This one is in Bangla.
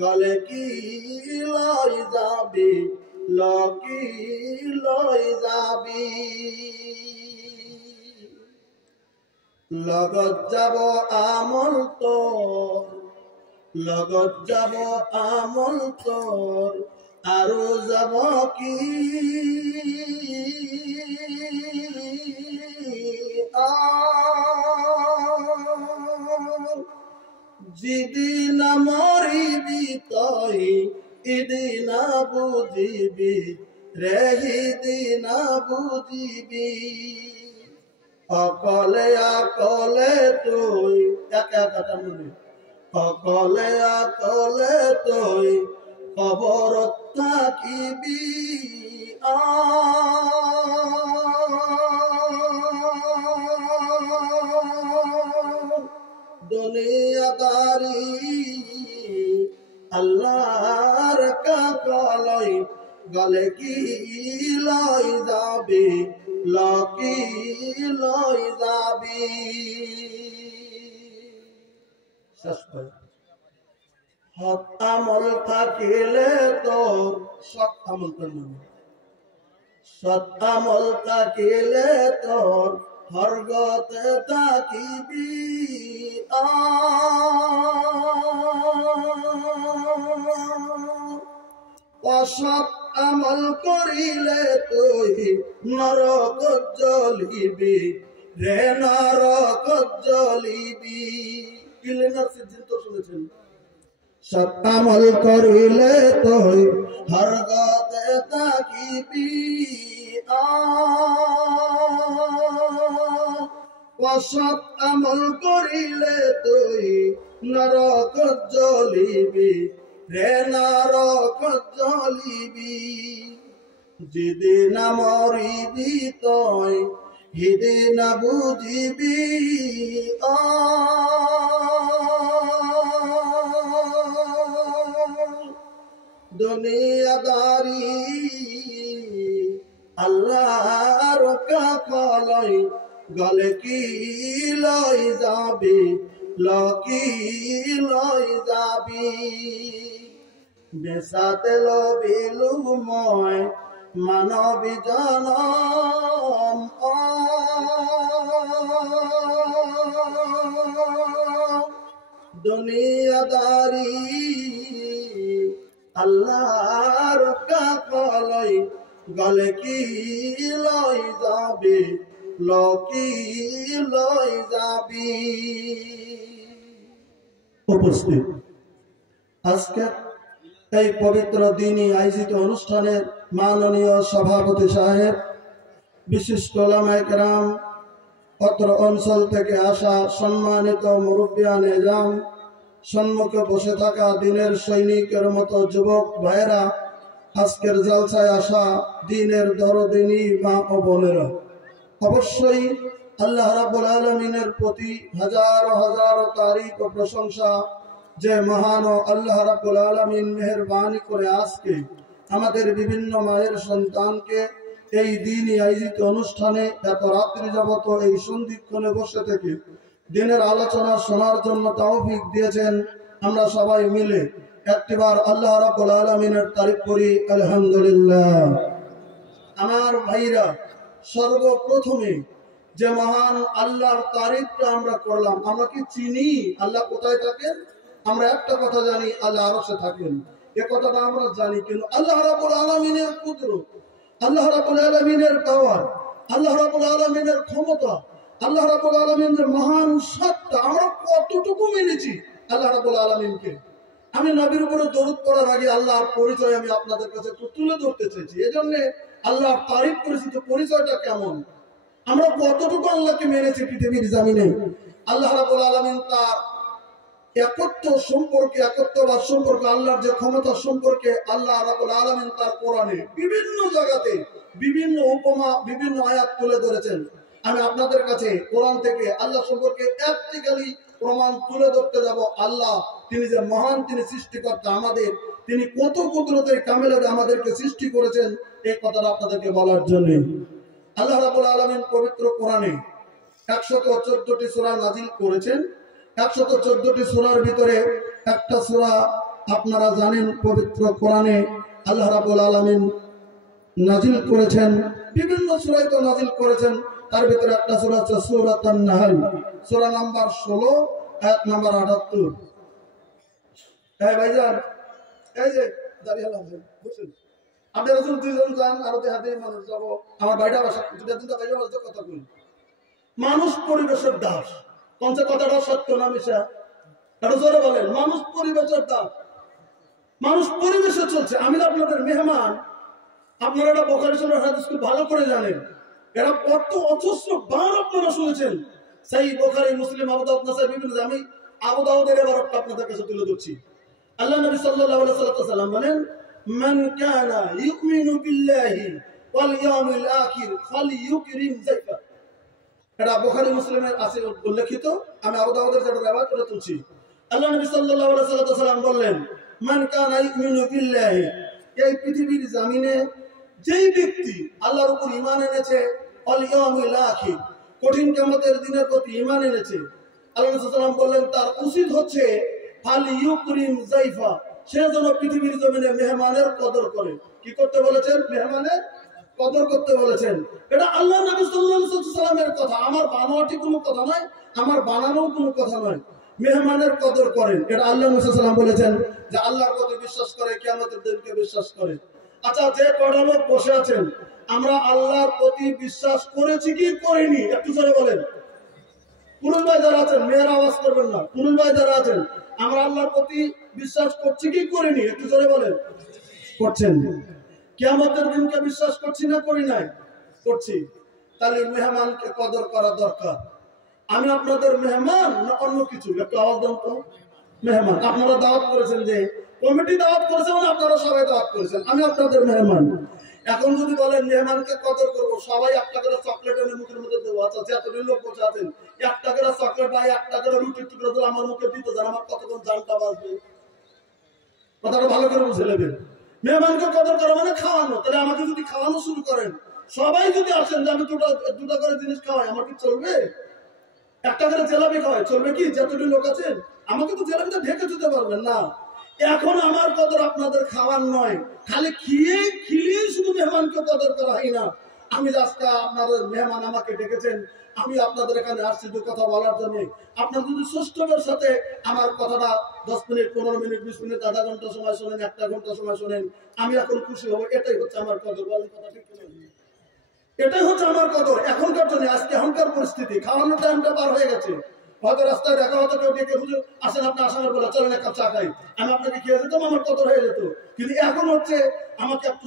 গলে কি লই যাবি লকি লই যাবি লগত যাব আমল তোর লগত যাব আমল তোর আৰু যাব কি যেদিন মরিবি তই এদিন বুঝিবি রে হিদিন বুঝিবি অকলে আকলে তুই একা একা মনে অকলে আকলে তুই কবরত থাকিবি দুনিয়াদারি আল্লাহর কাকলই গলে কি লই যাবি লকি লই যাবি শেষ করে হক আমল থাকিলে তোর সৎ আমল করবি সৎ আমল থাকিলে তোর হরগতে থাকিবি অসৎ আমল করিলে তুই নরক জ্বলিবি রে নরক জ্বলিবি ক্লিনার সিদ্ধান্ত শুনেছেন সৎ আমল করিলে তুই হরগতে থাকিবি অসৎ আমল করিলে তুই নরক জ্বলিবি রে নরক জ্বলিবি যেদিন মরিবি তুই সেদিন বুঝিবি দুনিয়াদারি আল্লাহর কাকলই গলে কি লই যাবি লকি লই যাবি বেসাতে লবিলু মই মানবী জনম দুনিয়াদারি আল্লাহর কাকলই গলে কি লই যাবি লকি লই যাবি উপস্থিত আজকে এই পবিত্র দিনই আয়োজিত অনুষ্ঠানের মাননীয় সভাপতি সাহেব বিশিষ্ট ওলামায়ে কেরাম অত্র অঞ্চল থেকে আসা সম্মানিত মুরব্বিয়ান এজাম সম্মুখে বসে থাকা দিনের সৈনিকের মতো যুবক ভাইয়েরা আজকের জলসায় আসা দিনের দরদিনী মা ও বোনেরা অবশ্যই আল্লাহ রাব্বুল আলামিনের প্রতি হাজার হাজার তারিফ ও প্রশংসা যে মহান আল্লাহ রাব্বুল আলামিন মেহেরবানি করে আজকে আমাদের বিভিন্ন মায়ের সন্তানকে এই দিনই আয়োজিত অনুষ্ঠানে এত রাত্রি যাবত এই সন্ধিক্ষণে বসে থেকে দিনের আলোচনা শোনার জন্য তৌফিক দিয়েছেন। আমরা সবাই মিলে একটিবার আল্লাহ রাব্বুল আলামিনের তারিফ করি আলহামদুলিল্লাহ। আমার ভাইরা, সর্বপ্রথমে যে মহান আল্লাহর তারিফটা আমরা করলাম, আমরা কি চিনি আল্লাহ কোথায় থাকেন? আমরা একটা কথা জানি, আল্লাহ আরশে থাকেন, এ কথাটা আমরা জানি, কিন্তু আল্লাহ রাব্বুল আলামিনের কুদরত, আল্লাহ রাব্বুল আলামিনের পাওয়ার, আল্লাহ রাব্বুল আলামিনের ক্ষমতা, আল্লাহ রাব্বুল আলামিনের মহান সত্তা আমরা কতটুকু মেনেছি আল্লাহ রাব্বুল আলামিনকে? আমি নবীর উপরে দরুদ পড়ার আগে আল্লাহর পরিচয় আমি আপনাদের কাছে তুলে ধরতে চাইছি। এজন্য আল্লাহর তারিফ করেছি, তো পরিচয়টা কেমন, আমরা কতটুকু আল্লাহকে মেনেছি পৃথিবীর জামিনে। আল্লাহ রাব্বুল আলামিন তার একত্ব সম্পর্কে, একত্ববাদ সম্পর্কে, আল্লাহর যে ক্ষমতা সম্পর্কে আল্লাহ রাব্বুল আলামিন তার কোরআনে বিভিন্ন জায়গাতে বিভিন্ন উপমা, বিভিন্ন আয়াত তুলে ধরেছেন। আমি আপনাদের কাছে কোরআন থেকে আল্লাহ সম্পর্কে প্র্যাকটিক্যালি প্রমাণ তুলে ধরতে যাব। আল্লাহ তিনি যে মহান, তিনি সৃষ্টিকর্তা, আমাদের তিনি কত কুদরতের কামেলাতে আমাদেরকে সৃষ্টি করেছেন, এই কথাটা আপনাদেরকে বলার জন্য আল্লাহ রাব্বুল আলামিন পবিত্র কোরআনে 114টি সূরা নাজিল করেছেন। 114টি সূরার ভিতরে একটা সূরা আপনারা জানেন পবিত্র কোরআনে আল্লাহ রাব্বুল আলামিন নাজিল করেছেন, বিভিন্ন সূরায় তো নাজিল করেছেন। তার ভিতরে একটা সূরা আছে সূরাতুন নাহল, সূরা নাম্বার 16 আয়াত নাম্বার 78। এই ভাইজান, এই যে দাঁড়িয়ে আছেন, বুঝছেন আপনারা যখন দুইজন যান আরো হাতে মানুষ যাব, আমার বাইরে বাসা দুটা তিনটা বাইরে বাসা কথা কই। মানুষ পরিবেশের দাস, কোন যে কথাটা সত্য না মিশা? আরো জোরে বলেন, মানুষ পরিবেশের দাস। মানুষ পরিবেশে চলছে। আমি আপনাদের মেহমান, আপনারা এটা বুখারী শরীফের হাদিস খুব ভালো করে জানেন। এরা কত অজস্র বার আপনারা শুনেছেন, সেই বুখারী, মুসলিম, আবু দাউদ, নাসাই, বিভিন্ন। আমি আবু দাউদের এবার আপনাদের কাছে তুলে ধরছি। আল্লাহ নবী সাল্লাল্লাহু আলাইহি ওয়াসাল্লাম বলেন, মান কানা ইউমিনু বিল্লাহি ওয়াল ইয়াউমিল আখির ফালইউকরিম যায়ফা। এটা বুখারী মুসলিমের আছে উল্লেখিত। আমি আবু দাউদের যেটা riwayat করে তুলছি। আল্লাহ নবী সাল্লাল্লাহু আলাইহি ওয়াসাল্লাম বললেন, মান কানা ইউমিনু বিল্লাহি, এই পৃথিবীর জমিনে যেই ব্যক্তি আল্লাহর উপর ঈমান এনেছে, ওয়াল ইয়াউমিল আখির, কঠিন কিয়ামতের দিনের প্রতি ঈমান এনেছে, আল্লাহ নবী সাল্লাল্লাহু আলাইহি ওয়াসাল্লাম বললেন তার উচিত হচ্ছে ফালইউকরিম যায়ফা, সে যেন পৃথিবীর জমিনে মেহমানের কদর করে। কি করতে বলেছেন? মেহমানের কদর করতে বলেছেন। এটা আল্লাহ নবী সাল্লাল্লাহু আলাইহি ওয়াসাল্লামের কথা, আমার বানোয়াটি কোনো কথা নয়, আমার বানানো কোনো কথা নয়। মেহমানের কদর করেন, এটা আল্লাহ নবী সাল্লাল্লাহু আলাইহি ওয়াসাল্লাম বলেছেন যে আল্লাহর প্রতি বিশ্বাস করে, কিয়ামতের দিনকে বিশ্বাস করে। আচ্ছা, যে কটা লোক বসে আছেন, আমরা আল্লাহর প্রতি বিশ্বাস করেছি কি করিনি? একটু জোরে বলেন। পুরুষ ভাই যারা আছেন, মেয়েরা আওয়াজ করবেন না। পুরুষ ভাই যারা আছেন, আমরা আল্লাহর প্রতি বিশ্বাস করছি কি করিনি? একটু জোরে বলেন। করছেন। কিয়ামতের দিনকে বিশ্বাস করছি না করি নাই? করছি। তাহলে মেহমানকে কদর করা দরকার। আমি আপনাদের মেহমান না অন্য কিছু? একটু আওয়াজ দেন তো। মেহমান। আপনারা দাওয়াত করেছেন, যে কমিটি দাওয়াত করেছে, মানে আপনারা সবাই দাওয়াত করেছেন, আমি আপনাদের মেহমান। এখন যদি বলেন মেহমানকে কদর করবো, সবাই 1 টাকার চকলেট এনে মুখের মধ্যে দেবো। আচ্ছা, যতদিন লোক বসে আছেন, 1 টাকার চকলেট বা 1 টাকার রুটির টুকরো দিলে আমার মুখে দিতে যান, আমার কতক্ষণ জানটা বাঁচবে? কথাটা ভালো করে বুঝে নেবেন। মেহমানকে কদর করা মানে খাওয়ানো। তাহলে আমাকে যদি খাওয়ানো শুরু করেন, সবাই যদি আসেন যে আমি দুটা করে জিনিস খাওয়াই, আমার কি চলবে? 1 টাকার জেলাপি খাওয়াই, চলবে কি? যতদিন লোক আছেন, আমাকে তো জেলাপিটা ঢেকে দিতে পারবেন না। এখন আমার কদর আপনাদের খাওয়ার নয়, খালি খিলিয়ে শুধু মেহমানকে কদর করা হয় না। আমি আজকে আপনাদের মেহমান, আমাকে ডেকেছেন, আমি আপনাদের এখানে আসছি দু কথা বলার জন্য। আপনারা যদি সুষ্ঠুভাবে সাথে আমার কথাটা 10 মিনিট, 15 মিনিট, 20 মিনিট, আধা ঘন্টা সময় শোনেন, 1 ঘন্টা সময় শোনেন, আমি এখন খুশি হব। এটাই হচ্ছে আমার কদর। বলেন কথা ঠিক কিনা? এটাই হচ্ছে আমার কদর এখনকার জন্য। আজকে এখনকার পরিস্থিতি, খাওয়ানোর টাইমটা পার হয়ে গেছে। হয়তো রাস্তায় দেখা হতো, কেউ ডেকে, হুজুর আসেন, আপনি আসানোর বলে চলেন 1 কাপ চা খাই, আমি আপনাকে খেয়ে যেতাম, আমার কদর হয়ে যেত। কিন্তু এখন হচ্ছে আমাকে একটু